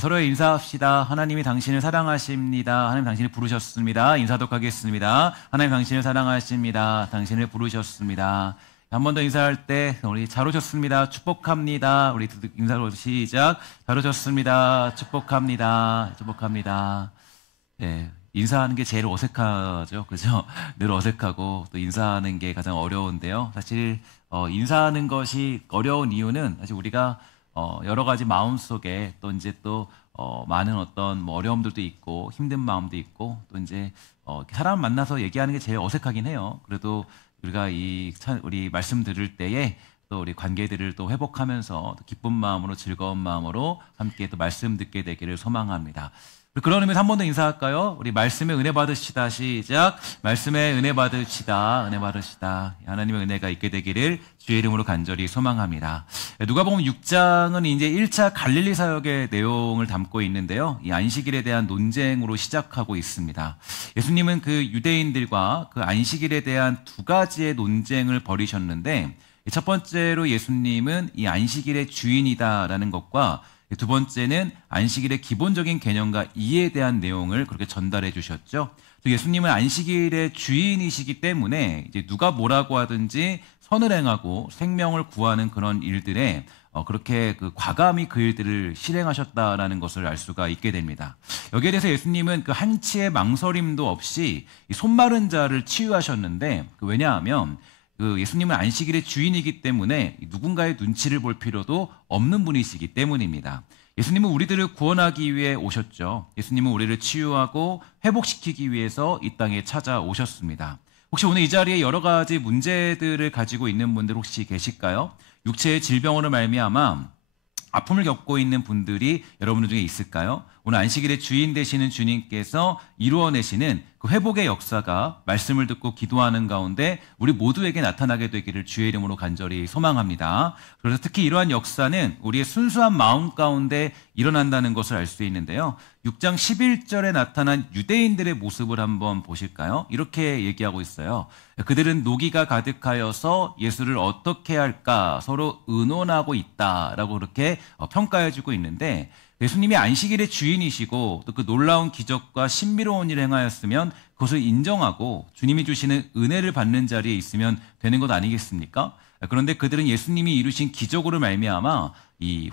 서로의 인사합시다. 하나님이 당신을 사랑하십니다. 하나님 당신을 부르셨습니다. 인사하도록 하겠습니다. 하나님 당신을 사랑하십니다. 당신을 부르셨습니다. 한 번 더 인사할 때 우리 잘 오셨습니다. 축복합니다. 우리 인사로 시작. 잘 오셨습니다. 축복합니다. 축복합니다. 네, 인사하는 게 제일 어색하죠, 그죠? 늘 어색하고 또 인사하는 게 가장 어려운데요. 사실 인사하는 것이 어려운 이유는 사실 우리가 여러 가지 마음 속에 또 이제 또 많은 어떤 뭐 어려움들도 있고 힘든 마음도 있고 또 이제 사람 만나서 얘기하는 게 제일 어색하긴 해요. 그래도 우리가 우리 말씀 들을 때에 또 우리 관계들을 또 회복하면서 또 기쁜 마음으로 즐거운 마음으로 함께 또 말씀 듣게 되기를 소망합니다. 그런 의미에서 한 번 더 인사할까요? 우리 말씀의 은혜 받으시다. 시작. 말씀의 은혜 받으시다. 은혜 받으시다. 하나님의 은혜가 있게 되기를 주의 이름으로 간절히 소망합니다. 누가복음 6장은 이제 1차 갈릴리 사역의 내용을 담고 있는데요. 이 안식일에 대한 논쟁으로 시작하고 있습니다. 예수님은 그 유대인들과 그 안식일에 대한 두 가지의 논쟁을 벌이셨는데 첫 번째로 예수님은 이 안식일의 주인이다라는 것과 두 번째는 안식일의 기본적인 개념과 이해에 대한 내용을 그렇게 전달해 주셨죠. 예수님은 안식일의 주인이시기 때문에 이제 누가 뭐라고 하든지 선을 행하고 생명을 구하는 그런 일들에 그렇게 과감히 그 일들을 실행하셨다라는 것을 알 수가 있게 됩니다. 여기에 대해서 예수님은 그 한치의 망설임도 없이 이 손마른 자를 치유하셨는데 왜냐하면 예수님은 안식일의 주인이기 때문에 누군가의 눈치를 볼 필요도 없는 분이시기 때문입니다. 예수님은 우리들을 구원하기 위해 오셨죠. 예수님은 우리를 치유하고 회복시키기 위해서 이 땅에 찾아오셨습니다. 혹시 오늘 이 자리에 여러 가지 문제들을 가지고 있는 분들 혹시 계실까요? 육체의 질병으로 말미암아 아픔을 겪고 있는 분들이 여러분 중에 있을까요? 오늘 안식일의 주인 되시는 주님께서 이루어내시는 그 회복의 역사가 말씀을 듣고 기도하는 가운데 우리 모두에게 나타나게 되기를 주의 이름으로 간절히 소망합니다. 그래서 특히 이러한 역사는 우리의 순수한 마음 가운데 일어난다는 것을 알 수 있는데요. 6장 11절에 나타난 유대인들의 모습을 한번 보실까요? 이렇게 얘기하고 있어요. 그들은 노기가 가득하여서 예수를 어떻게 할까 서로 의논하고 있다라고 그렇게 평가해주고 있는데 예수님이 안식일의 주인이시고 또 그 놀라운 기적과 신비로운 일을 행하였으면 그것을 인정하고 주님이 주시는 은혜를 받는 자리에 있으면 되는 것 아니겠습니까? 그런데 그들은 예수님이 이루신 기적으로 말미암아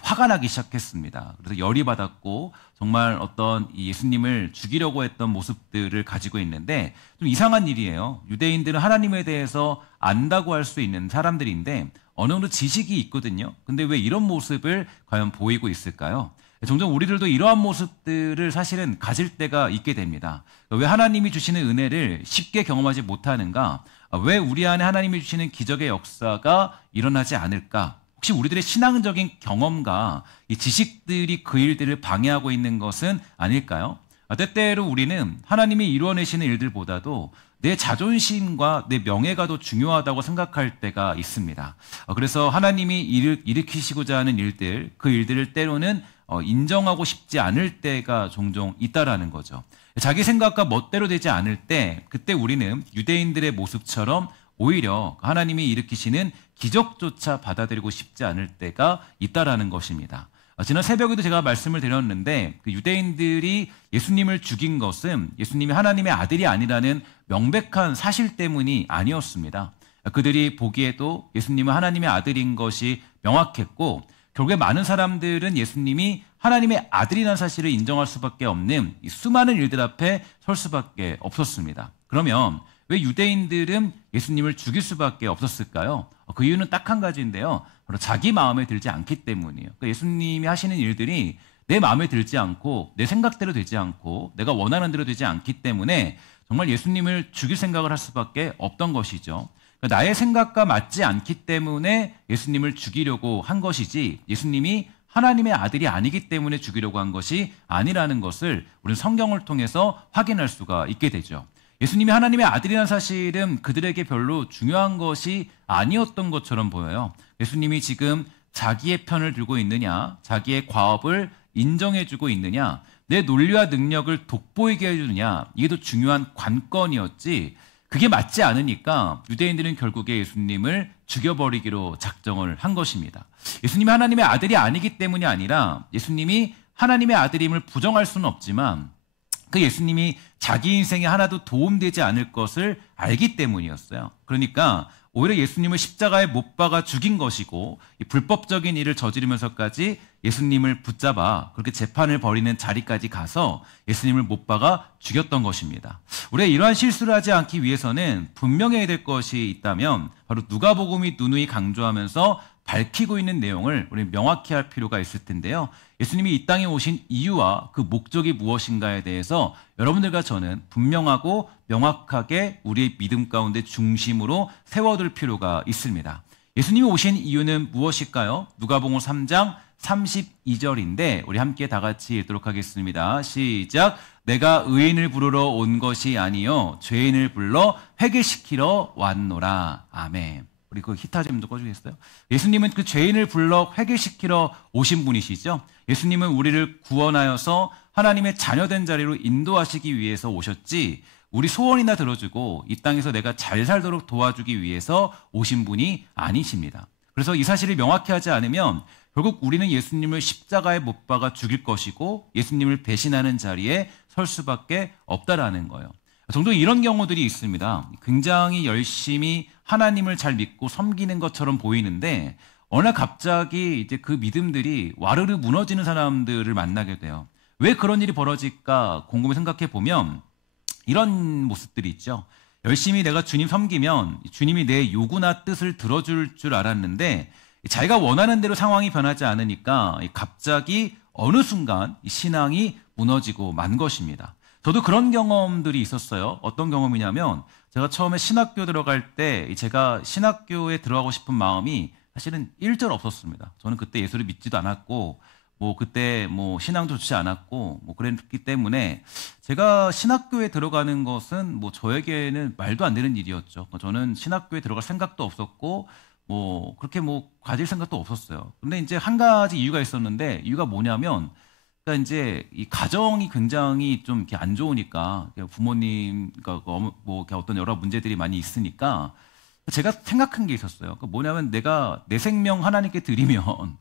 화가 나기 시작했습니다. 그래서 열이 받았고 정말 어떤 예수님을 죽이려고 했던 모습들을 가지고 있는데 좀 이상한 일이에요. 유대인들은 하나님에 대해서 안다고 할 수 있는 사람들인데 어느 정도 지식이 있거든요. 근데 왜 이런 모습을 과연 보이고 있을까요? 종종 우리들도 이러한 모습들을 사실은 가질 때가 있게 됩니다. 왜 하나님이 주시는 은혜를 쉽게 경험하지 못하는가? 왜 우리 안에 하나님이 주시는 기적의 역사가 일어나지 않을까? 혹시 우리들의 신앙적인 경험과 이 지식들이 그 일들을 방해하고 있는 것은 아닐까요? 때때로 우리는 하나님이 이루어내시는 일들보다도 내 자존심과 내 명예가 더 중요하다고 생각할 때가 있습니다. 그래서 하나님이 일으키시고자 하는 일들, 그 일들을 때로는 인정하고 싶지 않을 때가 종종 있다라는 거죠. 자기 생각과 멋대로 되지 않을 때 그때 우리는 유대인들의 모습처럼 오히려 하나님이 일으키시는 기적조차 받아들이고 싶지 않을 때가 있다라는 것입니다. 지난 새벽에도 제가 말씀을 드렸는데 그 유대인들이 예수님을 죽인 것은 예수님이 하나님의 아들이 아니라는 명백한 사실 때문이 아니었습니다. 그들이 보기에도 예수님은 하나님의 아들인 것이 명확했고 결국에 많은 사람들은 예수님이 하나님의 아들이라는 사실을 인정할 수밖에 없는 이 수많은 일들 앞에 설 수밖에 없었습니다. 그러면 왜 유대인들은 예수님을 죽일 수밖에 없었을까요? 그 이유는 딱 한 가지인데요. 바로 자기 마음에 들지 않기 때문이에요. 그러니까 예수님이 하시는 일들이 내 마음에 들지 않고 내 생각대로 되지 않고 내가 원하는 대로 되지 않기 때문에 정말 예수님을 죽일 생각을 할 수밖에 없던 것이죠. 그러니까 나의 생각과 맞지 않기 때문에 예수님을 죽이려고 한 것이지 예수님이 하나님의 아들이 아니기 때문에 죽이려고 한 것이 아니라는 것을 우리는 성경을 통해서 확인할 수가 있게 되죠. 예수님이 하나님의 아들이라는 사실은 그들에게 별로 중요한 것이 아니었던 것처럼 보여요. 예수님이 지금 자기의 편을 들고 있느냐, 자기의 과업을 인정해주고 있느냐, 내 논리와 능력을 돋보이게 해주느냐, 이게 더 중요한 관건이었지 그게 맞지 않으니까 유대인들은 결국에 예수님을 죽여버리기로 작정을 한 것입니다. 예수님이 하나님의 아들이 아니기 때문이 아니라 예수님이 하나님의 아들임을 부정할 수는 없지만 그 예수님이 자기 인생에 하나도 도움되지 않을 것을 알기 때문이었어요. 그러니까 오히려 예수님을 십자가에 못 박아 죽인 것이고 이 불법적인 일을 저지르면서까지 예수님을 붙잡아 그렇게 재판을 벌이는 자리까지 가서 예수님을 못 박아 죽였던 것입니다. 우리가 이러한 실수를 하지 않기 위해서는 분명해야 될 것이 있다면 바로 누가복음이 누누이 강조하면서 밝히고 있는 내용을 우리 명확히 할 필요가 있을 텐데요. 예수님이 이 땅에 오신 이유와 그 목적이 무엇인가에 대해서 여러분들과 저는 분명하고 명확하게 우리의 믿음 가운데 중심으로 세워둘 필요가 있습니다. 예수님이 오신 이유는 무엇일까요? 누가복음 3장 32절인데 우리 함께 다 같이 읽도록 하겠습니다. 시작. 내가 의인을 부르러 온 것이 아니요 죄인을 불러 회개시키러 왔노라. 아멘. 우리 그 히타 좀 꺼주겠어요? 예수님은 그 죄인을 불러 회개시키러 오신 분이시죠. 예수님은 우리를 구원하여서 하나님의 자녀된 자리로 인도하시기 위해서 오셨지 우리 소원이나 들어주고 이 땅에서 내가 잘 살도록 도와주기 위해서 오신 분이 아니십니다. 그래서 이 사실을 명확히 하지 않으면 결국 우리는 예수님을 십자가에 못 박아 죽일 것이고 예수님을 배신하는 자리에 설 수밖에 없다라는 거예요. 종종 이런 경우들이 있습니다. 굉장히 열심히 하나님을 잘 믿고 섬기는 것처럼 보이는데 어느 날 갑자기 이제 그 믿음들이 와르르 무너지는 사람들을 만나게 돼요. 왜 그런 일이 벌어질까 곰곰이 생각해 보면 이런 모습들이 있죠. 열심히 내가 주님 섬기면 주님이 내 요구나 뜻을 들어줄 줄 알았는데 자기가 원하는 대로 상황이 변하지 않으니까 갑자기 어느 순간 신앙이 무너지고 만 것입니다. 저도 그런 경험들이 있었어요. 어떤 경험이냐면 제가 처음에 신학교 들어갈 때 제가 신학교에 들어가고 싶은 마음이 사실은 1절 없었습니다. 저는 그때 예수를 믿지도 않았고 그때 신앙도 좋지 않았고 그랬기 때문에 제가 신학교에 들어가는 것은 저에게는 말도 안 되는 일이었죠. 저는 신학교에 들어갈 생각도 없었고 그렇게 가질 생각도 없었어요. 근데 이제 한 가지 이유가 있었는데 이유가 뭐냐면 그러니까 이제 이 가정이 굉장히 좀 이렇게 안 좋으니까 부모님 어떤 여러 문제들이 많이 있으니까 제가 생각한 게 있었어요. 그 뭐냐면 내가 내 생명 하나님께 드리면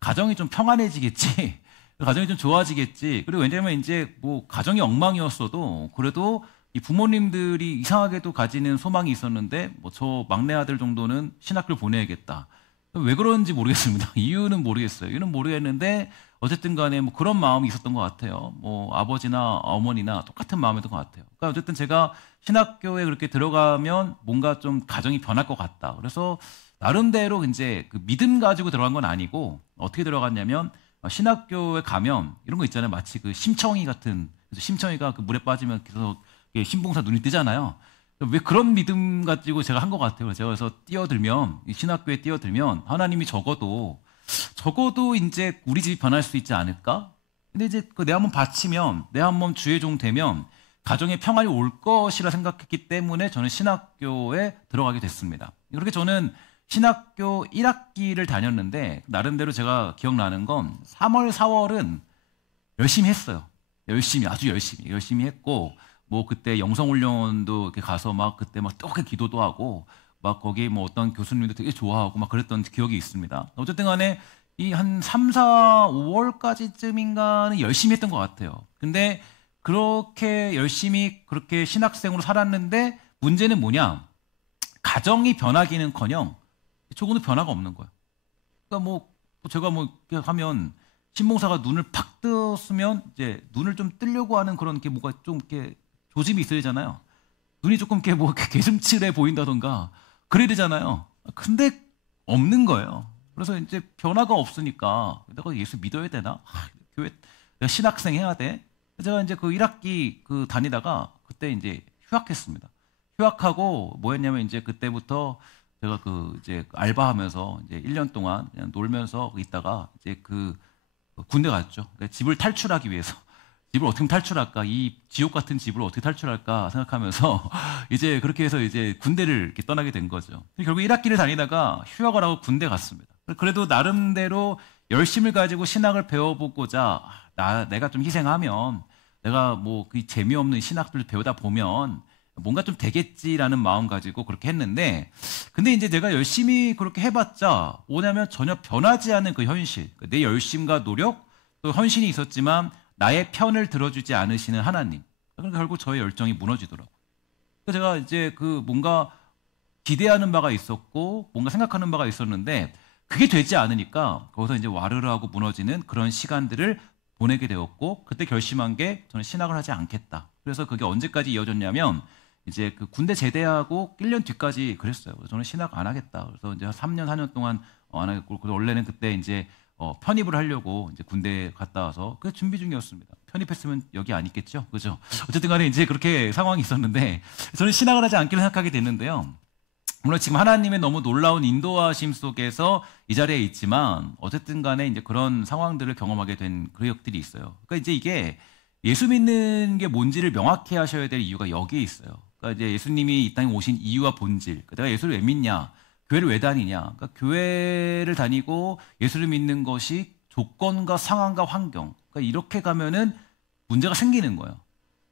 가정이 좀 평안해지겠지, 가정이 좀 좋아지겠지. 그리고 왜냐면 이제 가정이 엉망이었어도 그래도 이 부모님들이 이상하게도 가지는 소망이 있었는데 저 막내 아들 정도는 신학교를 보내야겠다. 왜 그런지 모르겠습니다. 이유는 모르겠어요. 이유는 모르겠는데 어쨌든 간에 그런 마음이 있었던 것 같아요. 아버지나 어머니나 똑같은 마음이었던 것 같아요. 그러니까 어쨌든 제가 신학교에 그렇게 들어가면 뭔가 좀 가정이 변할 것 같다. 그래서 나름대로 이제 그 믿음 가지고 들어간 건 아니고 어떻게 들어갔냐면 신학교에 가면 이런 거 있잖아요. 마치 그 심청이 같은, 심청이가 그 물에 빠지면 계속 신봉사 눈이 뜨잖아요. 왜 그런 믿음 가지고 제가 한 것 같아요. 제가 그래서 신학교에 뛰어들면 하나님이 적어도 이제 우리 집이 변할 수 있지 않을까? 근데 이제 내 한번 바치면, 내 한번 주의 종 되면 가정에 평안이 올 것이라 생각했기 때문에 저는 신학교에 들어가게 됐습니다. 그렇게 저는 신학교 1학기를 다녔는데 나름대로 제가 기억나는 건 3월, 4월은 열심히 했어요. 아주 열심히 했고 그때 영성훈련도 이렇게 가서 그때 뜨겁게 기도도 하고 거기 어떤 교수님도 되게 좋아하고 그랬던 기억이 있습니다. 어쨌든 간에 이 한 3, 4, 5월까지쯤인가는 열심히 했던 것 같아요. 근데 그렇게 열심히 그렇게 신학생으로 살았는데 문제는 뭐냐? 가정이 변하기는커녕 조금도 변화가 없는 거예요. 그러니까 제가 이렇게 하면 신봉사가 눈을 팍 떴으면 이제 눈을 좀 뜨려고 하는 그런 게 뭐가 좀 이렇게 조짐이 있어야 되잖아요. 눈이 조금 이렇게 개슴츠레 보인다던가 그래야 되잖아요. 근데 없는 거예요. 그래서 이제 변화가 없으니까 내가 예수 믿어야 되나? 교회 내가 신학생 해야 돼? 제가 이제 그 1학기 다니다가 그때 이제 휴학했습니다. 휴학하고 뭐 했냐면 이제 그때부터 제가 이제 알바하면서 이제 1년 동안 그냥 놀면서 있다가 이제 군대 갔죠. 그러니까 집을 탈출하기 위해서. 집을 어떻게 탈출할까? 이 지옥 같은 집을 어떻게 탈출할까 생각하면서 이제 그렇게 해서 이제 군대를 이렇게 떠나게 된 거죠. 결국 1학기를 다니다가 휴학을 하고 군대 갔습니다. 그래도 나름대로 열심을 가지고 신학을 배워보고자 내가 좀 희생하면 내가 그 재미없는 신학들 배우다 보면 뭔가 좀 되겠지라는 마음 가지고 그렇게 했는데 근데 이제 내가 열심히 그렇게 해봤자 뭐냐면 전혀 변하지 않은 그 현실, 내 열심과 노력 또 헌신이 있었지만 나의 편을 들어주지 않으시는 하나님. 그러니까 결국 저의 열정이 무너지더라고요. 그래서 제가 이제 그 뭔가 기대하는 바가 있었고 뭔가 생각하는 바가 있었는데 그게 되지 않으니까 거기서 이제 와르르 하고 무너지는 그런 시간들을 보내게 되었고, 그때 결심한 게 저는 신학을 하지 않겠다. 그래서 그게 언제까지 이어졌냐면 이제 그 군대 제대하고 1년 뒤까지 그랬어요. 저는 신학 안 하겠다. 그래서 이제 3년 4년 동안 안 하겠고, 원래는 그때 이제 편입을 하려고 이제 군대 갔다 와서 그 준비 중이었습니다. 편입했으면 여기 안 있겠죠, 그죠? 어쨌든 간에 이제 그렇게 상황이 있었는데 저는 신학을 하지 않기로 생각하게 됐는데요. 물론 지금 하나님의 너무 놀라운 인도하심 속에서 이 자리에 있지만 어쨌든 간에 이제 그런 상황들을 경험하게 된 그력들이 있어요. 그러니까 이제 이게 예수 믿는 게 뭔지를 명확히 하셔야 될 이유가 여기에 있어요. 그러니까 이제 예수님이 이 땅에 오신 이유와 본질. 내가 예수를 왜 믿냐? 교회를 왜 다니냐? 그러니까 교회를 다니고 예수를 믿는 것이 조건과 상황과 환경. 그러니까 이렇게 가면은 문제가 생기는 거예요.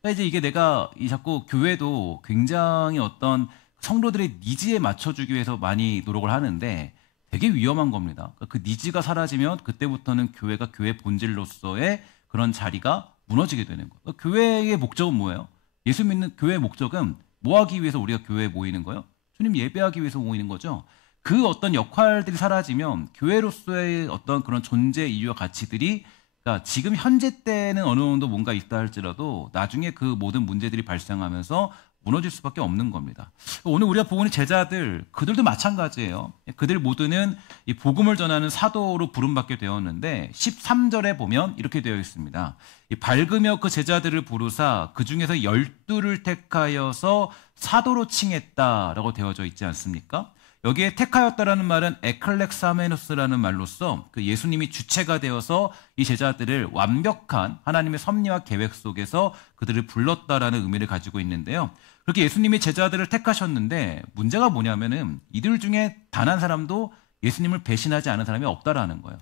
그러니까 이제 이게 내가 이 자꾸 교회도 굉장히 어떤 성도들의 니즈에 맞춰주기 위해서 많이 노력을 하는데 되게 위험한 겁니다. 그 니즈가 사라지면 그때부터는 교회가 교회 본질로서의 그런 자리가 무너지게 되는 거예요. 교회의 목적은 뭐예요? 예수 믿는 교회의 목적은 뭐 하기 위해서 우리가 교회에 모이는 거예요? 주님 예배하기 위해서 모이는 거죠. 그 어떤 역할들이 사라지면 교회로서의 어떤 그런 존재 이유와 가치들이, 그러니까 지금 현재 때는 어느 정도 뭔가 있다 할지라도 나중에 그 모든 문제들이 발생하면서 무너질 수밖에 없는 겁니다. 오늘 우리가 보고 있는 제자들, 그들도 마찬가지예요. 그들 모두는 이 복음을 전하는 사도로 부름받게 되었는데 13절에 보면 이렇게 되어 있습니다. 밝으며 그 제자들을 부르사 그 중에서 12를 택하여서 사도로 칭했다라고 되어져 있지 않습니까? 여기에 택하였다라는 말은 에클렉사메노스라는 말로써 그 예수님이 주체가 되어서 이 제자들을 완벽한 하나님의 섭리와 계획 속에서 그들을 불렀다라는 의미를 가지고 있는데요. 그렇게 예수님이 제자들을 택하셨는데 문제가 뭐냐면은 이들 중에 단 한 사람도 예수님을 배신하지 않은 사람이 없다라는 거예요.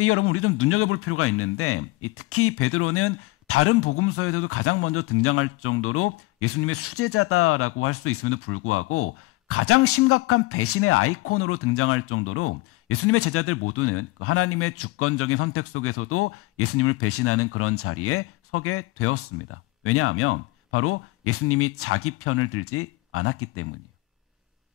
여러분, 우리 좀 눈여겨볼 필요가 있는데 특히 베드로는 다른 복음서에서도 가장 먼저 등장할 정도로 예수님의 수제자다라고 할 수 있음에도 불구하고 가장 심각한 배신의 아이콘으로 등장할 정도로 예수님의 제자들 모두는 하나님의 주권적인 선택 속에서도 예수님을 배신하는 그런 자리에 서게 되었습니다. 왜냐하면 바로 예수님이 자기 편을 들지 않았기 때문이에요.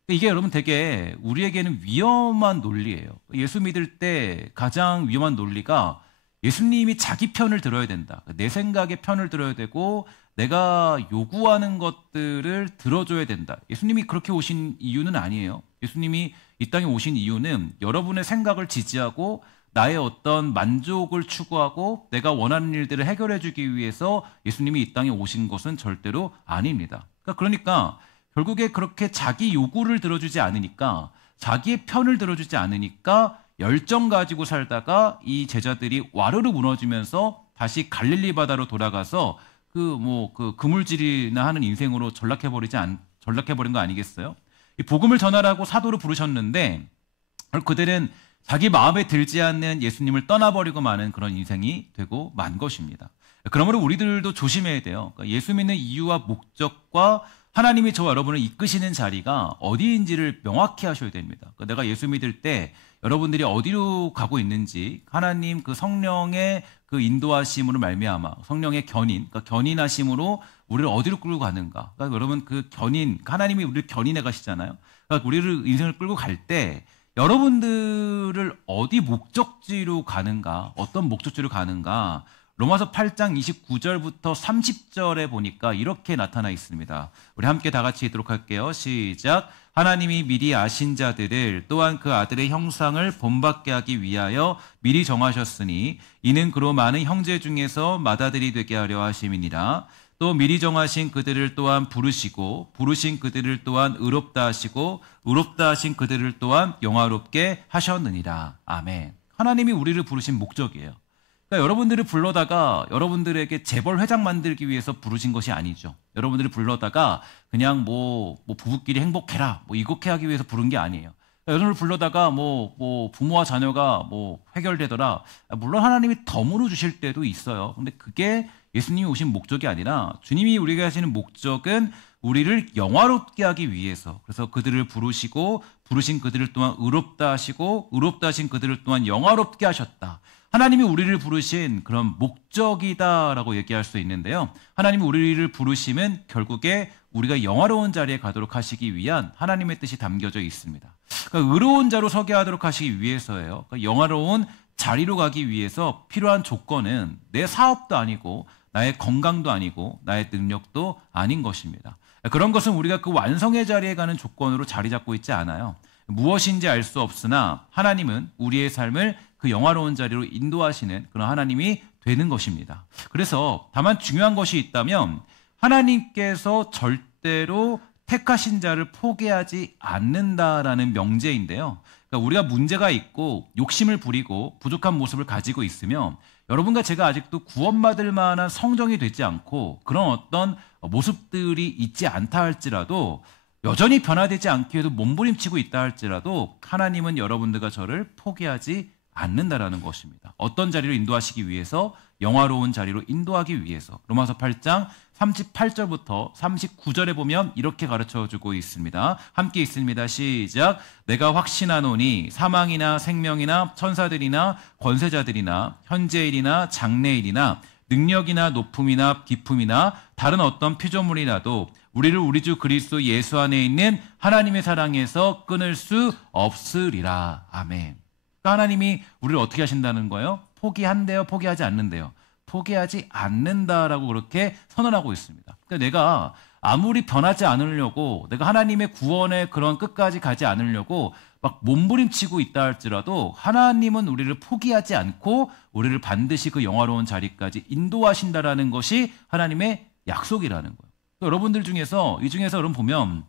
이게 여러분 되게 우리에게는 위험한 논리예요. 예수 믿을 때 가장 위험한 논리가 예수님이 자기 편을 들어야 된다. 내 생각의 편을 들어야 되고 내가 요구하는 것들을 들어줘야 된다. 예수님이 그렇게 오신 이유는 아니에요. 예수님이 이 땅에 오신 이유는 여러분의 생각을 지지하고 나의 어떤 만족을 추구하고 내가 원하는 일들을 해결해 주기 위해서 예수님이 이 땅에 오신 것은 절대로 아닙니다. 그러니까 결국에 그렇게 자기 요구를 들어주지 않으니까, 자기의 편을 들어주지 않으니까 열정 가지고 살다가 이 제자들이 와르르 무너지면서 다시 갈릴리 바다로 돌아가서 그 그물질이나 하는 인생으로 전락해버린 거 아니겠어요? 이 복음을 전하라고 사도로 부르셨는데 그들은 자기 마음에 들지 않는 예수님을 떠나버리고 마는 그런 인생이 되고 만 것입니다. 그러므로 우리들도 조심해야 돼요. 그러니까 예수 믿는 이유와 목적과 하나님이 저와 여러분을 이끄시는 자리가 어디인지를 명확히 하셔야 됩니다. 그러니까 내가 예수 믿을 때 여러분들이 어디로 가고 있는지, 하나님 그 성령의 그 인도하심으로 말미암아 성령의 그러니까 견인하심으로 우리를 어디로 끌고 가는가. 그러니까 여러분 하나님이 우리를 견인해 가시잖아요. 그러니까 우리를 인생을 끌고 갈 때 여러분들을 어디 목적지로 가는가, 어떤 목적지로 가는가. 로마서 8장 29절부터 30절에 보니까 이렇게 나타나 있습니다. 우리 함께 다 같이 읽도록 할게요. 시작. 하나님이 미리 아신 자들을 또한 그 아들의 형상을 본받게 하기 위하여 미리 정하셨으니 이는 그로 많은 형제 중에서 맏아들이 되게 하려 하심이니라. 또 미리 정하신 그들을 또한 부르시고 부르신 그들을 또한 의롭다 하시고 의롭다 하신 그들을 또한 영화롭게 하셨느니라. 아멘. 하나님이 우리를 부르신 목적이에요. 그러니까 여러분들을 불러다가 여러분들에게 재벌 회장 만들기 위해서 부르신 것이 아니죠. 여러분들을 불러다가 그냥 부부끼리 행복해라 이렇게 하기 위해서 부른 게 아니에요. 그러니까 여러분을 불러다가 부모와 자녀가 해결되더라. 물론 하나님이 덤으로 주실 때도 있어요. 근데 그게 예수님이 오신 목적이 아니라 주님이 우리에게 하시는 목적은 우리를 영화롭게 하기 위해서, 그래서 그들을 부르시고 부르신 그들을 또한 의롭다 하시고 의롭다 하신 그들을 또한 영화롭게 하셨다. 하나님이 우리를 부르신 그런 목적이다라고 얘기할 수 있는데요. 하나님이 우리를 부르시면 결국에 우리가 영화로운 자리에 가도록 하시기 위한 하나님의 뜻이 담겨져 있습니다. 그러니까 의로운 자로 서게 하도록 하시기 위해서예요. 그러니까 영화로운 자리로 가기 위해서 필요한 조건은 내 사업도 아니고 나의 건강도 아니고 나의 능력도 아닌 것입니다. 그런 것은 우리가 그 완성의 자리에 가는 조건으로 자리 잡고 있지 않아요. 무엇인지 알 수 없으나 하나님은 우리의 삶을 그 영화로운 자리로 인도하시는 그런 하나님이 되는 것입니다. 그래서 다만 중요한 것이 있다면 하나님께서 절대로 택하신 자를 포기하지 않는다라는 명제인데요. 그러니까 우리가 문제가 있고 욕심을 부리고 부족한 모습을 가지고 있으면 여러분과 제가 아직도 구원받을 만한 성정이 되지 않고 그런 어떤 모습들이 있지 않다 할지라도 여전히 변화되지 않기 위해서 몸부림치고 있다 할지라도 하나님은 여러분들과 저를 포기하지 않는다라는 것입니다. 어떤 자리로 인도하시기 위해서? 영화로운 자리로 인도하기 위해서. 로마서 8장 38절부터 39절에 보면 이렇게 가르쳐주고 있습니다. 함께 있습니다. 시작. 내가 확신하노니 사망이나 생명이나 천사들이나 권세자들이나 현재일이나 장래일이나 능력이나 높음이나 깊음이나 다른 어떤 피조물이라도 우리를 우리 주 그리스도 예수 안에 있는 하나님의 사랑에서 끊을 수 없으리라. 아멘. 그러니까 하나님이 우리를 어떻게 하신다는 거예요? 포기한대요? 포기하지 않는데요? 포기하지 않는다라고 그렇게 선언하고 있습니다. 그러니까 내가 아무리 변하지 않으려고 내가 하나님의 구원의 그런 끝까지 가지 않으려고 막 몸부림치고 있다 할지라도 하나님은 우리를 포기하지 않고 우리를 반드시 그 영화로운 자리까지 인도하신다라는 것이 하나님의 약속이라는 거예요. 여러분들 중에서 이 중에서 여러분 보면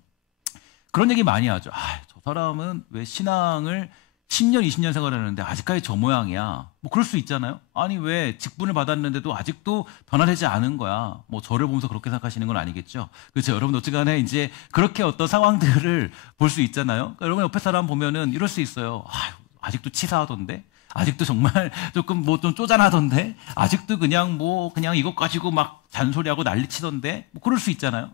그런 얘기 많이 하죠. 저 사람은 왜 신앙을 10년, 20년 생활하는데 아직까지 저 모양이야. 뭐 그럴 수 있잖아요. 아니 왜 직분을 받았는데도 아직도 변화되지 않은 거야. 뭐 저를 보면서 그렇게 생각하시는 건 아니겠죠. 그렇죠. 여러분 어쨌간에 이제 그렇게 어떤 상황들을 볼 수 있잖아요. 그러니까 여러분 옆에 사람 보면은 이럴 수 있어요. 아직도 치사하던데. 아직도 정말 조금 뭐 좀 쪼잔하던데. 아직도 그냥 이것 가지고 막 잔소리하고 난리치던데. 뭐 그럴 수 있잖아요.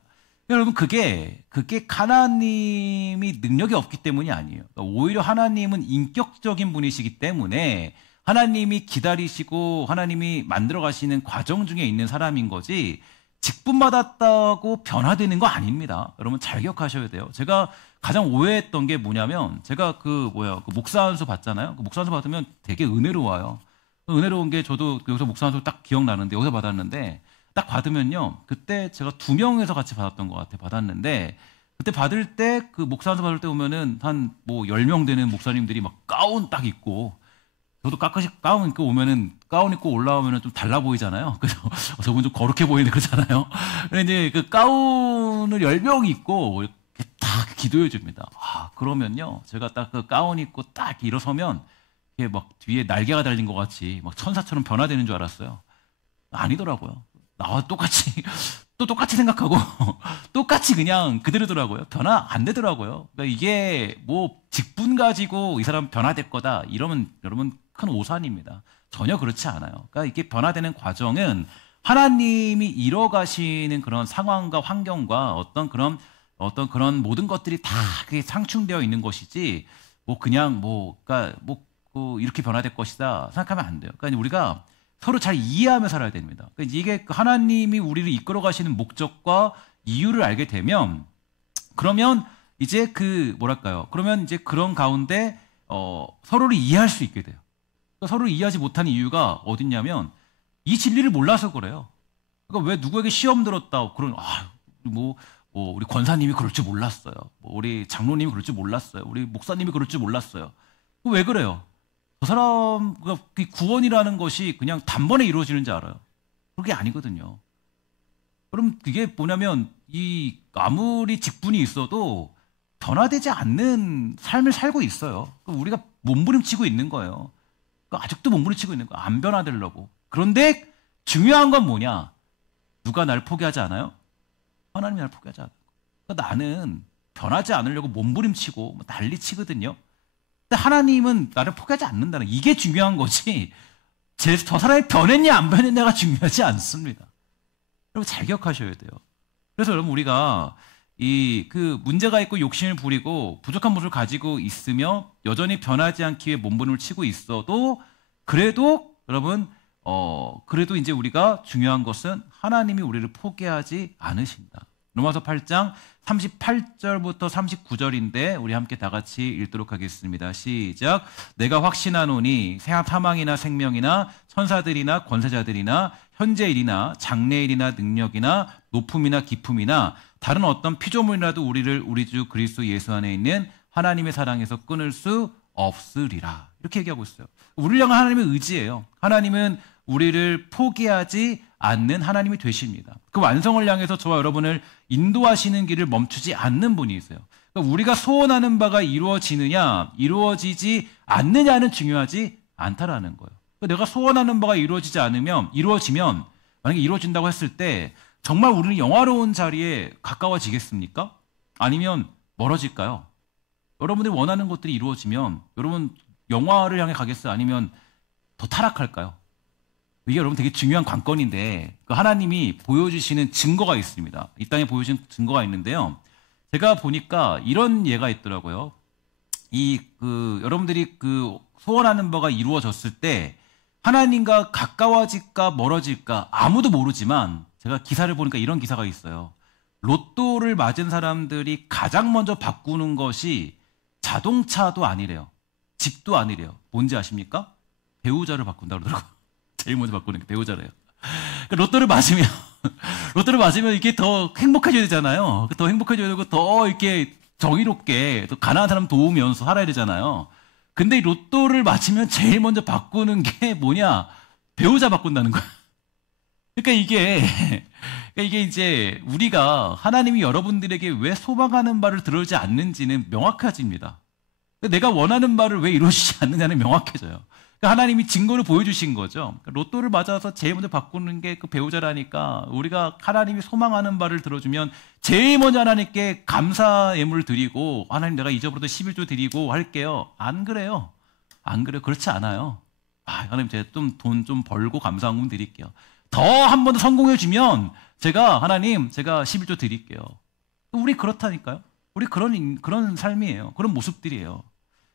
여러분 그게 하나님이 능력이 없기 때문이 아니에요. 그러니까 오히려 하나님은 인격적인 분이시기 때문에 하나님이 기다리시고 하나님이 만들어 가시는 과정 중에 있는 사람인 거지 직분 받았다고 변화되는 거 아닙니다. 여러분 잘 기억하셔야 돼요. 제가 가장 오해했던 게 뭐냐면 제가 그 목사 안수 받잖아요. 그 목사 안수 받으면 되게 은혜로워요. 은혜로운 게 저도 여기서 목사 안수 딱 기억나는데 여기서 받았는데 딱 받으면요. 그때 제가 2명에서 같이 받았던 것 같아요. 받았는데 그때 받을 때 그 목사 안수 받을 때 보면은 한 10명 되는 목사님들이 막 가운 딱 입고 저도 가끔씩 가운 입고 오면은 가운 입고 올라오면은 좀 달라 보이잖아요. 그래서 저분 좀 거룩해 보이는 그러잖아요. 근데 이제 그 가운을 10명 입고 이렇게 딱 기도해 줍니다. 그러면요. 제가 딱 그 가운 입고 딱 일어서면 이게 막 뒤에 날개가 달린 것 같이 막 천사처럼 변화되는 줄 알았어요. 아니더라고요. 나와 똑같이 생각하고 똑같이 그냥 그대로더라고요. 변화 안 되더라고요. 그러니까 이게 뭐 직분 가지고 이 사람 변화될 거다 이러면 여러분 큰 오산입니다. 전혀 그렇지 않아요. 그러니까 이게 변화되는 과정은 하나님이 이뤄가시는 그런 상황과 환경과 어떤 그런 모든 것들이 다 그게 상충되어 있는 것이지 그러니까 이렇게 변화될 것이다 생각하면 안 돼요. 그러니까 우리가 서로 잘 이해하며 살아야 됩니다. 그러니까 이게 하나님이 우리를 이끌어 가시는 목적과 이유를 알게 되면 그러면 이제 그러면 이제 그런 가운데 서로를 이해할 수 있게 돼요. 그러니까 서로를 이해하지 못한 이유가 어딨냐면 이 진리를 몰라서 그래요. 그러니까 왜 누구에게 시험 들었다 그런 우리 권사님이 그럴 줄 몰랐어요. 우리 장로님이 그럴 줄 몰랐어요. 우리 목사님이 그럴 줄 몰랐어요. 왜 그래요? 저 사람 구원이라는 것이 그냥 단번에 이루어지는 줄 알아요. 그게 아니거든요. 그럼 그게 뭐냐면 아무리 직분이 있어도 변화되지 않는 삶을 살고 있어요. 우리가 몸부림치고 있는 거예요. 아직도 몸부림치고 있는 거예요. 안 변화되려고. 그런데 중요한 건 뭐냐? 누가 날 포기하지 않아요? 하나님이 날 포기하지 않아요. 그러니까 나는 변하지 않으려고 몸부림치고 난리치거든요. 근데 하나님은 나를 포기하지 않는다는 이게 중요한 거지. 저 사람이 변했냐 안 변했냐가 중요하지 않습니다. 여러분 잘 기억하셔야 돼요. 그래서 여러분 우리가 문제가 있고 욕심을 부리고 부족한 모습을 가지고 있으며 여전히 변하지 않기 위해 몸부림을 치고 있어도 그래도 여러분, 그래도 이제 우리가 중요한 것은 하나님이 우리를 포기하지 않으신다. 로마서 8장 38절부터 39절인데 우리 함께 다 같이 읽도록 하겠습니다. 시작. 내가 확신하노니 사망이나 생명이나 천사들이나 권세자들이나 현재일이나 장래일이나 능력이나 높음이나 깊음이나 다른 어떤 피조물이라도 우리를 우리 주 그리스도 예수 안에 있는 하나님의 사랑에서 끊을 수 없으리라. 이렇게 얘기하고 있어요. 우리를 향한 하나님의 의지예요. 하나님은 우리를 포기하지 않는 하나님이 되십니다. 그 완성을 향해서 저와 여러분을 인도하시는 길을 멈추지 않는 분이세요. 그러니까 우리가 소원하는 바가 이루어지느냐 이루어지지 않느냐는 중요하지 않다라는 거예요. 그러니까 내가 소원하는 바가 이루어지면 만약에 이루어진다고 했을 때 정말 우리는 영화로운 자리에 가까워지겠습니까? 아니면 멀어질까요? 여러분들이 원하는 것들이 이루어지면 여러분 영화를 향해 가겠어요? 아니면 더 타락할까요? 이게 여러분 되게 중요한 관건인데 그 하나님이 보여주시는 증거가 있습니다. 이 땅에 보여주신 증거가 있는데요. 제가 보니까 이런 예가 있더라고요. 여러분들이 소원하는 바가 이루어졌을 때 하나님과 가까워질까 멀어질까 아무도 모르지만 제가 기사를 보니까 이런 기사가 있어요. 로또를 맞은 사람들이 가장 먼저 바꾸는 것이 자동차도 아니래요. 집도 아니래요. 뭔지 아십니까? 배우자를 바꾼다고 그러더라고요. 제일 먼저 바꾸는 게 배우자래요. 로또를 맞으면 이게 더 행복해져야 되잖아요. 더 행복해져야 되고 더 이렇게 정의롭게 또 가난한 사람 도우면서 살아야 되잖아요. 근데 로또를 맞으면 제일 먼저 바꾸는 게 뭐냐? 배우자 바꾼다는 거야. 그러니까 이게 이제 우리가 하나님이 여러분들에게 왜 소망하는 바를 들어오지 않는지는 명확해집니다. 내가 원하는 바를 왜 이루어지지 않느냐는 명확해져요. 그러니까 하나님이 증거를 보여주신 거죠. 그러니까 로또를 맞아서 제일 먼저 바꾸는 게 그 배우자라니까 우리가 하나님이 소망하는 바를 들어주면 제일 먼저 하나님께 감사 예물을 드리고 하나님 내가 이제부터 11조 드리고 할게요. 안 그래요. 안 그래요. 그렇지 않아요. 하나님 제가 좀 돈 좀 벌고 감사한금 드릴게요. 더 한 번 더 성공해주면 제가 11조 드릴게요. 우리 그렇다니까요. 우리 그런 삶이에요. 그런 모습들이에요.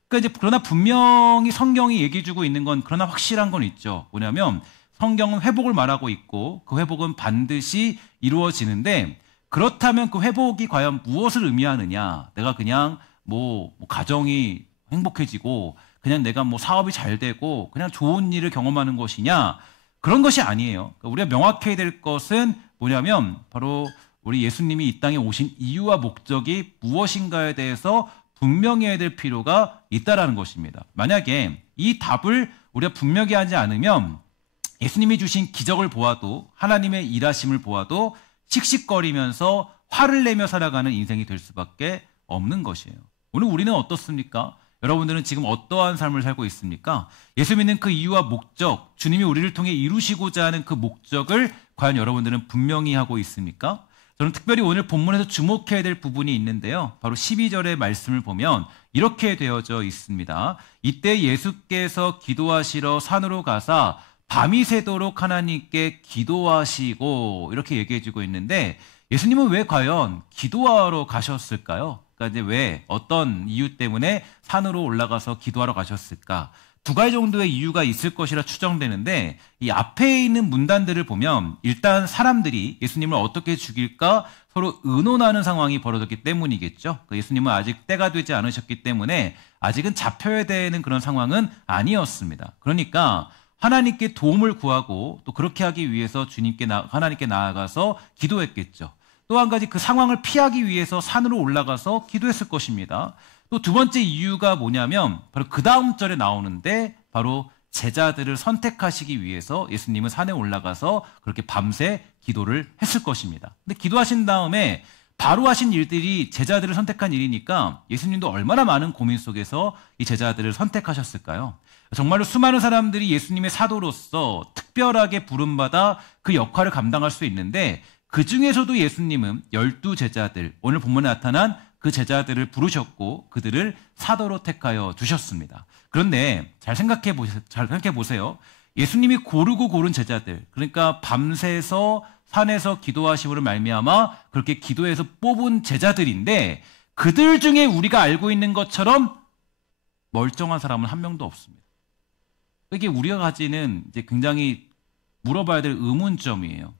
그러니까 이제 그러나 분명히 성경이 얘기해주고 있는 건 그러나 확실한 건 있죠. 뭐냐면 성경은 회복을 말하고 있고 그 회복은 반드시 이루어지는데 그렇다면 그 회복이 과연 무엇을 의미하느냐? 내가 그냥 뭐 가정이 행복해지고 그냥 내가 뭐 사업이 잘 되고 그냥 좋은 일을 경험하는 것이냐? 그런 것이 아니에요. 그러니까 우리가 명확해야 될 것은 뭐냐면 바로 우리 예수님이 이 땅에 오신 이유와 목적이 무엇인가에 대해서 분명히 해야 될 필요가 있다라는 것입니다. 만약에 이 답을 우리가 분명히 하지 않으면 예수님이 주신 기적을 보아도 하나님의 일하심을 보아도 씩씩거리면서 화를 내며 살아가는 인생이 될 수밖에 없는 것이에요. 오늘 우리는 어떻습니까? 여러분들은 지금 어떠한 삶을 살고 있습니까? 예수 믿는 그 이유와 목적, 주님이 우리를 통해 이루시고자 하는 그 목적을 과연 여러분들은 분명히 하고 있습니까? 저는 특별히 오늘 본문에서 주목해야 될 부분이 있는데요. 바로 12절의 말씀을 보면 이렇게 되어져 있습니다. 이때 예수께서 기도하시러 산으로 가사 밤이 새도록 하나님께 기도하시고 이렇게 얘기해주고 있는데 예수님은 왜 과연 기도하러 가셨을까요? 그러니까 이제 왜 어떤 이유 때문에 산으로 올라가서 기도하러 가셨을까? 두 가지 정도의 이유가 있을 것이라 추정되는데 이 앞에 있는 문단들을 보면 일단 사람들이 예수님을 어떻게 죽일까 서로 의논하는 상황이 벌어졌기 때문이겠죠. 예수님은 아직 때가 되지 않으셨기 때문에 아직은 잡혀야 되는 그런 상황은 아니었습니다. 그러니까 하나님께 도움을 구하고 또 그렇게 하기 위해서 하나님께 나아가서 기도했겠죠. 또 한 가지 그 상황을 피하기 위해서 산으로 올라가서 기도했을 것입니다. 또 두 번째 이유가 뭐냐면 바로 그 다음 절에 나오는데 바로 제자들을 선택하시기 위해서 예수님은 산에 올라가서 그렇게 밤새 기도를 했을 것입니다. 근데 기도하신 다음에 바로 하신 일들이 제자들을 선택한 일이니까 예수님도 얼마나 많은 고민 속에서 이 제자들을 선택하셨을까요? 정말로 수많은 사람들이 예수님의 사도로서 특별하게 부름받아 그 역할을 감당할 수 있는데 그 중에서도 예수님은 12제자들, 오늘 본문에 나타난 그 제자들을 부르셨고 그들을 사도로 택하여 주셨습니다. 그런데 잘 생각해 보세요. 예수님이 고르고 고른 제자들, 그러니까 밤새서 산에서 기도하심으로 말미암아 그렇게 기도해서 뽑은 제자들인데 그들 중에 우리가 알고 있는 것처럼 멀쩡한 사람은 한 명도 없습니다. 이게 우리가 가지는 이제 굉장히 물어봐야 될 의문점이에요.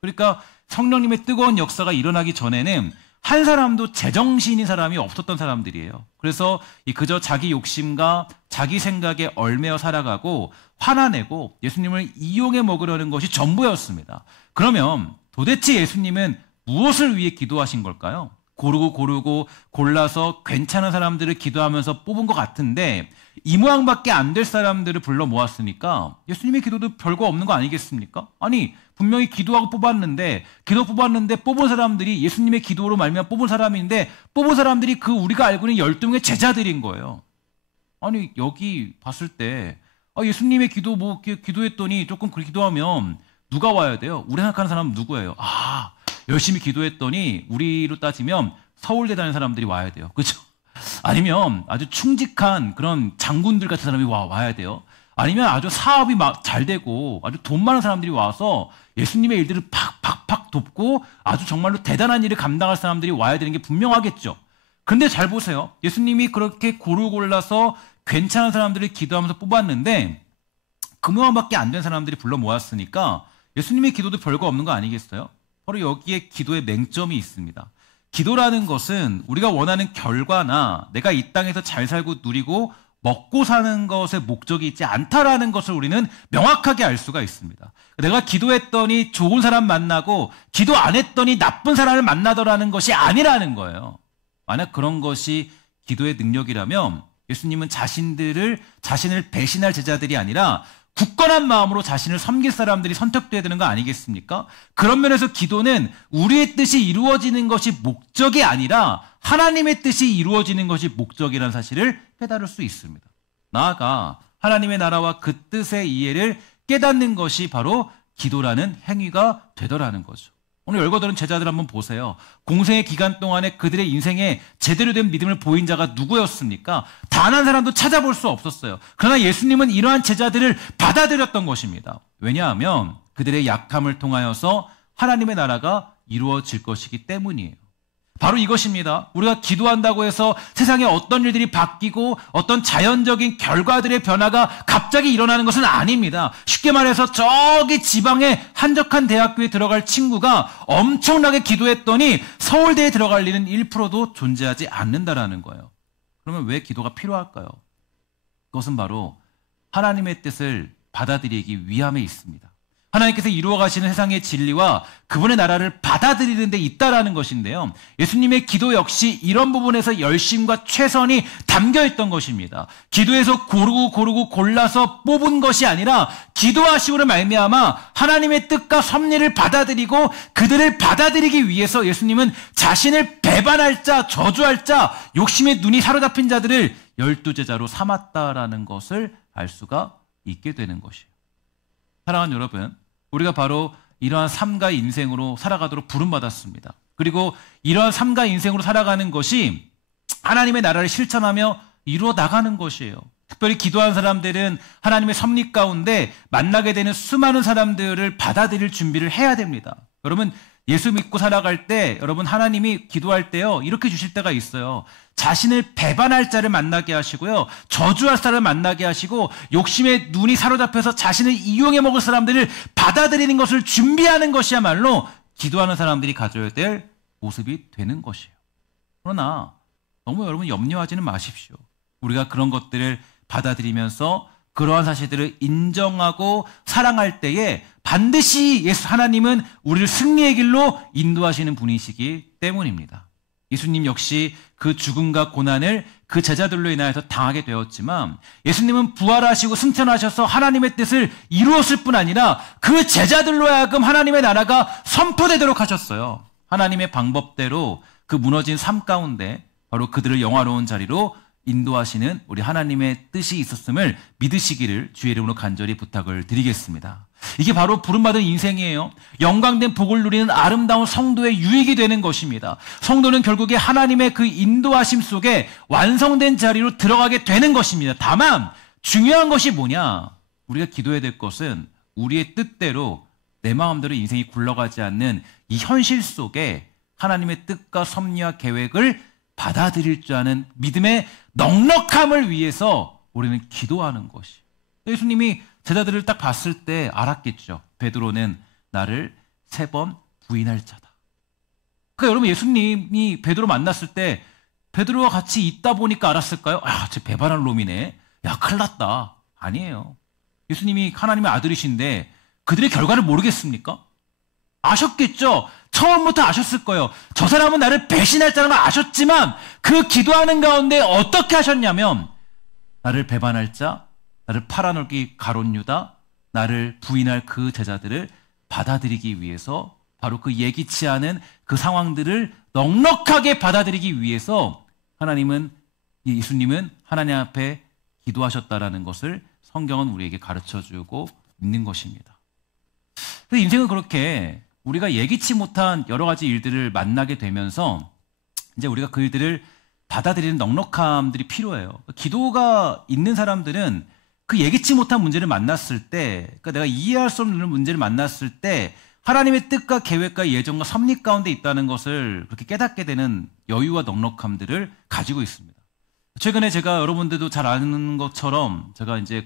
그러니까 성령님의 뜨거운 역사가 일어나기 전에는 한 사람도 제정신인 사람이 없었던 사람들이에요. 그래서 그저 자기 욕심과 자기 생각에 얽매여 살아가고 화나내고 예수님을 이용해 먹으려는 것이 전부였습니다. 그러면 도대체 예수님은 무엇을 위해 기도하신 걸까요? 고르고 골라서 괜찮은 사람들을 기도하면서 뽑은 것 같은데 이 모양밖에 안 될 사람들을 불러 모았으니까 예수님의 기도도 별거 없는 거 아니겠습니까? 아니 분명히 기도하고 뽑았는데 뽑은 사람들이 예수님의 기도로 말미암아 뽑은 사람인데 뽑은 사람들이 그 우리가 알고 있는 12명의 제자들인 거예요. 아니 여기 봤을 때 예수님의 기도 기도했더니 조금 그렇게 기도하면 누가 와야 돼요? 우리 생각하는 사람은 누구예요? 열심히 기도했더니 우리로 따지면 서울대 다니는 사람들이 와야 돼요. 그렇죠? 아니면 아주 충직한 그런 장군들 같은 사람이 와야 돼요. 아니면 아주 사업이 막 잘 되고 아주 돈 많은 사람들이 와서 예수님의 일들을 팍팍팍 돕고 아주 정말로 대단한 일을 감당할 사람들이 와야 되는 게 분명하겠죠. 그런데 잘 보세요. 예수님이 그렇게 고루 골라서 괜찮은 사람들을 기도하면서 뽑았는데 그 모양밖에 안 된 사람들이 불러 모았으니까 예수님의 기도도 별거 없는 거 아니겠어요? 바로 여기에 기도의 맹점이 있습니다. 기도라는 것은 우리가 원하는 결과나 내가 이 땅에서 잘 살고 누리고 먹고 사는 것에 목적이 있지 않다라는 것을 우리는 명확하게 알 수가 있습니다. 내가 기도했더니 좋은 사람 만나고 기도 안 했더니 나쁜 사람을 만나더라는 것이 아니라는 거예요. 만약 그런 것이 기도의 능력이라면 예수님은 자신을 배신할 제자들이 아니라 굳건한 마음으로 자신을 섬길 사람들이 선택돼야 되는 거 아니겠습니까? 그런 면에서 기도는 우리의 뜻이 이루어지는 것이 목적이 아니라 하나님의 뜻이 이루어지는 것이 목적이라는 사실을 깨달을 수 있습니다. 나아가 하나님의 나라와 그 뜻의 이해를 깨닫는 것이 바로 기도라는 행위가 되더라는 거죠. 오늘 열거들은 제자들 한번 보세요. 공생의 기간 동안에 그들의 인생에 제대로 된 믿음을 보인 자가 누구였습니까? 단 한 사람도 찾아볼 수 없었어요. 그러나 예수님은 이러한 제자들을 받아들였던 것입니다. 왜냐하면 그들의 약함을 통하여서 하나님의 나라가 이루어질 것이기 때문이에요. 바로 이것입니다. 우리가 기도한다고 해서 세상에 어떤 일들이 바뀌고 어떤 자연적인 결과들의 변화가 갑자기 일어나는 것은 아닙니다. 쉽게 말해서 저기 지방의 한적한 대학교에 들어갈 친구가 엄청나게 기도했더니 서울대에 들어갈 일은 1%도 존재하지 않는다라는 거예요. 그러면 왜 기도가 필요할까요? 그것은 바로 하나님의 뜻을 받아들이기 위함에 있습니다. 하나님께서 이루어 가시는 세상의 진리와 그분의 나라를 받아들이는 데 있다라는 것인데요. 예수님의 기도 역시 이런 부분에서 열심과 최선이 담겨 있던 것입니다. 기도에서 고르고 골라서 뽑은 것이 아니라 기도하심으로 말미암아 하나님의 뜻과 섭리를 받아들이고 그들을 받아들이기 위해서 예수님은 자신을 배반할 자, 저주할 자, 욕심에 눈이 사로잡힌 자들을 12제자로 삼았다라는 것을 알 수가 있게 되는 것이에요. 사랑하는 여러분, 우리가 바로 이러한 삶과 인생으로 살아가도록 부름받았습니다. 그리고 이러한 삶과 인생으로 살아가는 것이 하나님의 나라를 실천하며 이루어 나가는 것이에요. 특별히 기도한 사람들은 하나님의 섭리 가운데 만나게 되는 수많은 사람들을 받아들일 준비를 해야 됩니다. 여러분, 예수 믿고 살아갈 때 여러분 하나님이 기도할 때요 이렇게 주실 때가 있어요. 자신을 배반할 자를 만나게 하시고요. 저주할 사람을 만나게 하시고 욕심에 눈이 사로잡혀서 자신을 이용해 먹을 사람들을 받아들이는 것을 준비하는 것이야말로 기도하는 사람들이 가져야 될 모습이 되는 것이에요. 그러나 너무 여러분 염려하지는 마십시오. 우리가 그런 것들을 받아들이면서 그러한 사실들을 인정하고 사랑할 때에 반드시 하나님은 우리를 승리의 길로 인도하시는 분이시기 때문입니다. 예수님 역시 그 죽음과 고난을 그 제자들로 인하여서 당하게 되었지만 예수님은 부활하시고 승천하셔서 하나님의 뜻을 이루었을 뿐 아니라 그 제자들로 하여금 하나님의 나라가 선포되도록 하셨어요. 하나님의 방법대로 그 무너진 삶 가운데 바로 그들을 영화로운 자리로 인도하시는 우리 하나님의 뜻이 있었음을 믿으시기를 주의 이름으로 간절히 부탁을 드리겠습니다. 이게 바로 부름받은 인생이에요. 영광된 복을 누리는 아름다운 성도의 유익이 되는 것입니다. 성도는 결국에 하나님의 그 인도하심 속에 완성된 자리로 들어가게 되는 것입니다. 다만 중요한 것이 뭐냐? 우리가 기도해야 될 것은 우리의 뜻대로 내 마음대로 인생이 굴러가지 않는 이 현실 속에 하나님의 뜻과 섭리와 계획을 받아들일 줄 아는 믿음의 넉넉함을 위해서 우리는 기도하는 것이. 예수님이 제자들을 딱 봤을 때 알았겠죠. 베드로는 나를 3번 부인할 자다. 그러니까 여러분, 예수님이 베드로 만났을 때 베드로와 같이 있다 보니까 알았을까요? 아, 쟤 배반할 놈이네. 야, 큰일 났다. 아니에요. 예수님이 하나님의 아들이신데 그들의 결과를 모르겠습니까? 아셨겠죠? 처음부터 아셨을 거예요. 저 사람은 나를 배신할 자라는 걸 아셨지만 그 기도하는 가운데 어떻게 하셨냐면 나를 배반할 자, 나를 팔아넘기 가룟 유다, 나를 부인할 그 제자들을 받아들이기 위해서 바로 그 예기치 않은 그 상황들을 넉넉하게 받아들이기 위해서 예수님은 하나님 앞에 기도하셨다라는 것을 성경은 우리에게 가르쳐주고 있는 것입니다. 그래서 인생은 그렇게 우리가 예기치 못한 여러 가지 일들을 만나게 되면서 이제 우리가 그 일들을 받아들이는 넉넉함들이 필요해요. 기도가 있는 사람들은 그 예기치 못한 문제를 만났을 때, 그러니까 내가 이해할 수 없는 문제를 만났을 때 하나님의 뜻과 계획과 예정과 섭리 가운데 있다는 것을 그렇게 깨닫게 되는 여유와 넉넉함들을 가지고 있습니다. 최근에 제가 여러분들도 잘 아는 것처럼 제가 이제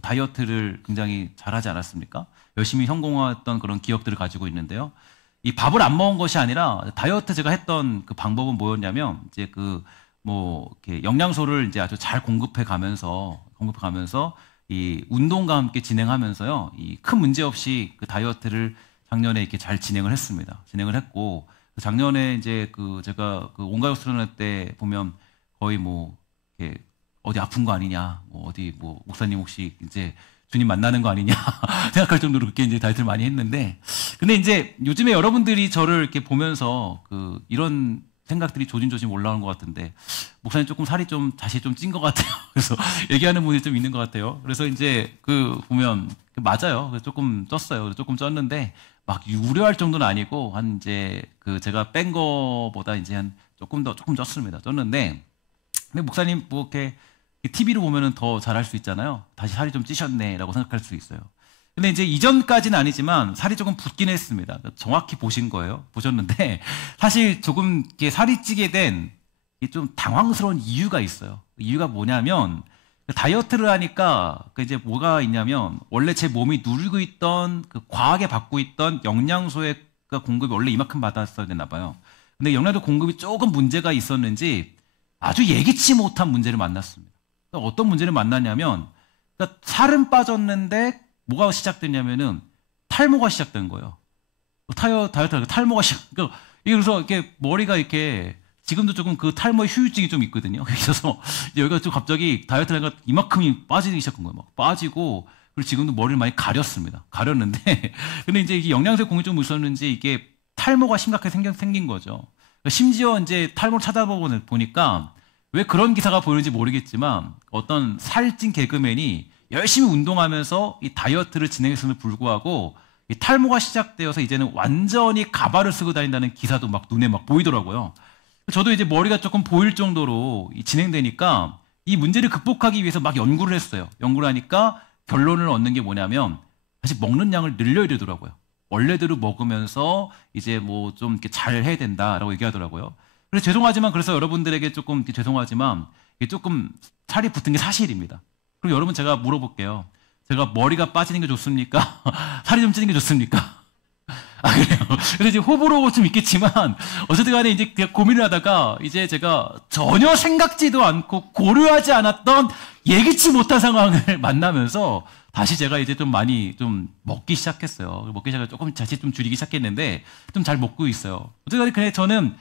다이어트를 굉장히 잘하지 않았습니까? 열심히 성공했던 그런 기억들을 가지고 있는데요. 이 밥을 안 먹은 것이 아니라 다이어트 제가 했던 그 방법은 뭐였냐면 이제 이렇게 영양소를 이제 아주 잘 공급해 가면서 이 운동과 함께 진행하면서요. 이 큰 문제 없이 그 다이어트를 작년에 이렇게 잘 진행을 했습니다. 진행을 했고 작년에 이제 제가 온가족 수련회 때 보면 거의 이렇게 어디 아픈 거 아니냐, 어디 목사님 혹시 이제 주님 만나는 거 아니냐 생각할 정도로 그렇게 이제 다이어트를 많이 했는데, 근데 이제 요즘에 여러분들이 저를 이렇게 보면서 이런 생각들이 조짐조짐 올라오는 것 같은데, 목사님 조금 살이 다시 찐 것 같아요. 그래서 얘기하는 분이 좀 있는 것 같아요. 그래서 이제 보면 맞아요. 그래서 조금 쪘어요. 그래서 조금 쪘는데 막 우려할 정도는 아니고 이제 제가 뺀 거보다 이제 조금 쪘습니다. 쪘는데, 근데 목사님 이렇게 TV로 보면은 더 잘할 수 있잖아요. 다시 살이 좀 찌셨네라고 생각할 수 있어요. 근데 이제 이전까지는 아니지만 살이 조금 붙긴 했습니다. 정확히 보셨는데 사실 조금 이렇게 살이 찌게 된 좀 당황스러운 이유가 있어요. 이유가 뭐냐면 다이어트를 하니까 이제 뭐가 있냐면 원래 제 몸이 누리고 있던 과하게 받고 있던 영양소의 공급이 원래 이만큼 받았어야 됐나 봐요. 근데 영양소 공급이 조금 문제가 있었는지 아주 예기치 못한 문제를 만났습니다. 어떤 문제를 만났냐면 살은 빠졌는데 뭐가 시작됐냐면은 탈모가 시작된 거예요. 다이어트 탈모가 그래서 이렇게 머리가 이렇게 지금도 조금 탈모의 후유증이 좀 있거든요. 그래서 여기가 좀 갑자기 다이어트를 하니까 이만큼이 빠지기 시작한 거예요. 막 빠지고, 그리고 지금도 머리를 많이 가렸는데 근데 이제 이게 영양소 공급이 좀 있었는지 이게 탈모가 심각하게 생긴 거죠. 심지어 이제 탈모를 찾아보니까 왜 그런 기사가 보이는지 모르겠지만 어떤 살찐 개그맨이 열심히 운동하면서 이 다이어트를 진행했음에도 불구하고 이 탈모가 시작되어서 이제는 완전히 가발을 쓰고 다닌다는 기사도 막 눈에 막 보이더라고요. 저도 이제 머리가 조금 보일 정도로 진행되니까 이 문제를 극복하기 위해서 막 연구를 했어요. 연구를 하니까 결론을 얻는 게 뭐냐면 사실 먹는 양을 늘려야 되더라고요. 원래대로 먹으면서 이제 좀 이렇게 잘 해야 된다라고 얘기하더라고요. 그래서 죄송하지만, 그래서 여러분들에게 조금 죄송하지만 이게 조금 살이 붙은 게 사실입니다. 그럼 여러분 제가 물어볼게요. 제가 머리가 빠지는 게 좋습니까? 살이 좀 찌는 게 좋습니까? 아, 그래요. 그래서 이제 호불호 좀 있겠지만 어쨌든 간에 이제 고민을 하다가 이제 제가 전혀 생각지도 않고 고려하지 않았던 예기치 못한 상황을 만나면서 다시 제가 이제 좀 많이 먹기 시작했어요. 먹기 시작해서 조금 다시 좀 줄이기 시작했는데 좀 잘 먹고 있어요. 어쨌든 간에 저는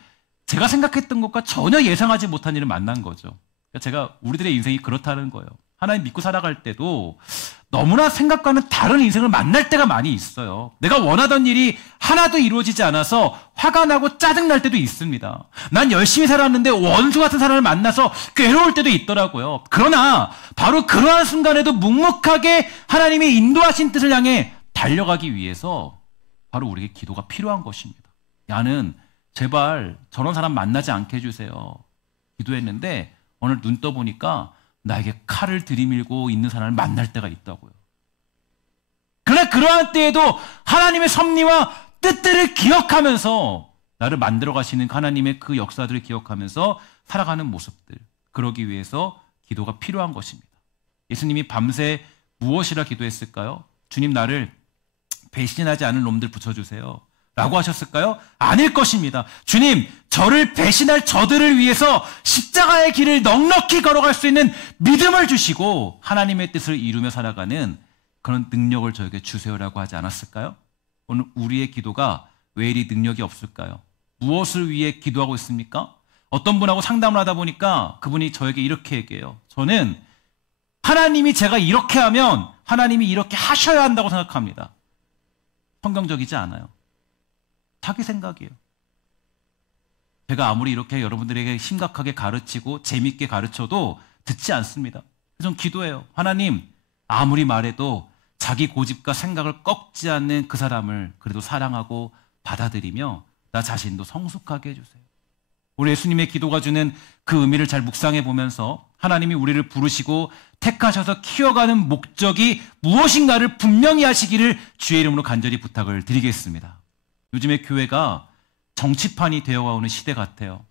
제가 생각했던 것과 전혀 예상하지 못한 일을 만난 거죠. 그러니까 제가 우리들의 인생이 그렇다는 거예요. 하나님 믿고 살아갈 때도 너무나 생각과는 다른 인생을 만날 때가 많이 있어요. 내가 원하던 일이 하나도 이루어지지 않아서 화가 나고 짜증날 때도 있습니다. 난 열심히 살았는데 원수 같은 사람을 만나서 괴로울 때도 있더라고요. 그러나 바로 그러한 순간에도 묵묵하게 하나님의 인도하신 뜻을 향해 달려가기 위해서 바로 우리에게 기도가 필요한 것입니다. 나는 제발 저런 사람 만나지 않게 해주세요. 기도했는데 오늘 눈 떠보니까 나에게 칼을 들이밀고 있는 사람을 만날 때가 있다고요. 그러나 그러한 때에도 하나님의 섭리와 뜻들을 기억하면서 나를 만들어 가시는 하나님의 그 역사들을 기억하면서 살아가는 모습들, 그러기 위해서 기도가 필요한 것입니다. 예수님이 밤새 무엇이라 기도했을까요? 주님, 나를 배신하지 않은 놈들 붙여주세요 라고 하셨을까요? 아닐 것입니다. 주님, 저를 배신할 저들을 위해서 십자가의 길을 넉넉히 걸어갈 수 있는 믿음을 주시고 하나님의 뜻을 이루며 살아가는 그런 능력을 저에게 주세요라고 하지 않았을까요? 오늘 우리의 기도가 왜 이리 능력이 없을까요? 무엇을 위해 기도하고 있습니까? 어떤 분하고 상담을 하다 보니까 그분이 저에게 이렇게 얘기해요. 저는 하나님이 제가 이렇게 하면 하나님이 이렇게 하셔야 한다고 생각합니다. 성경적이지 않아요. 자기 생각이에요. 제가 아무리 이렇게 여러분들에게 심각하게 가르치고 재밌게 가르쳐도 듣지 않습니다. 그래서 기도해요. 하나님, 아무리 말해도 자기 고집과 생각을 꺾지 않는 그 사람을 그래도 사랑하고 받아들이며 나 자신도 성숙하게 해주세요. 우리 예수님의 기도가 주는 그 의미를 잘 묵상해 보면서 하나님이 우리를 부르시고 택하셔서 키워가는 목적이 무엇인가를 분명히 하시기를 주의 이름으로 간절히 부탁을 드리겠습니다. 요즘에 교회가 정치판이 되어오는 시대 같아요.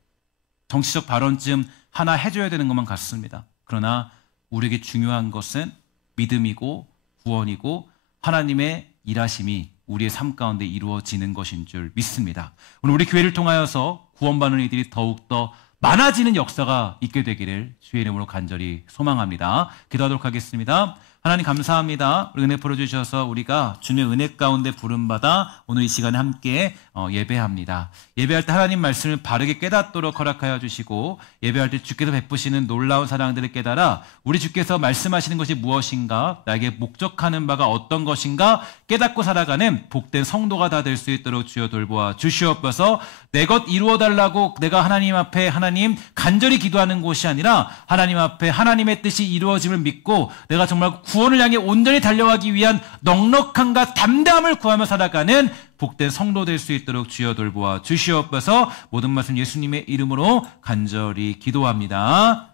정치적 발언쯤 하나 해줘야 되는 것만 같습니다. 그러나 우리에게 중요한 것은 믿음이고 구원이고 하나님의 일하심이 우리의 삶 가운데 이루어지는 것인 줄 믿습니다. 오늘 우리 교회를 통하여서 구원받는 이들이 더욱더 많아지는 역사가 있게 되기를 주의 이름으로 간절히 소망합니다. 기도하도록 하겠습니다. 하나님 감사합니다. 은혜 풀어주셔서 우리가 주님의 은혜 가운데 부름받아 오늘 이 시간에 함께 예배합니다. 예배할 때 하나님 말씀을 바르게 깨닫도록 허락하여 주시고 예배할 때 주께서 베푸시는 놀라운 사랑들을 깨달아 우리 주께서 말씀하시는 것이 무엇인가, 나에게 목적하는 바가 어떤 것인가 깨닫고 살아가는 복된 성도가 다 될 수 있도록 주여 돌보아 주시옵소서. 내 것 이루어달라고 내가 하나님 앞에 하나님 간절히 기도하는 곳이 아니라 하나님 앞에 하나님의 뜻이 이루어짐을 믿고 내가 정말 구원을 향해 온전히 달려가기 위한 넉넉함과 담담을 구하며 살아가는 복된 성도 될 수 있도록 주여 돌보아 주시옵소서. 모든 말씀 예수님의 이름으로 간절히 기도합니다.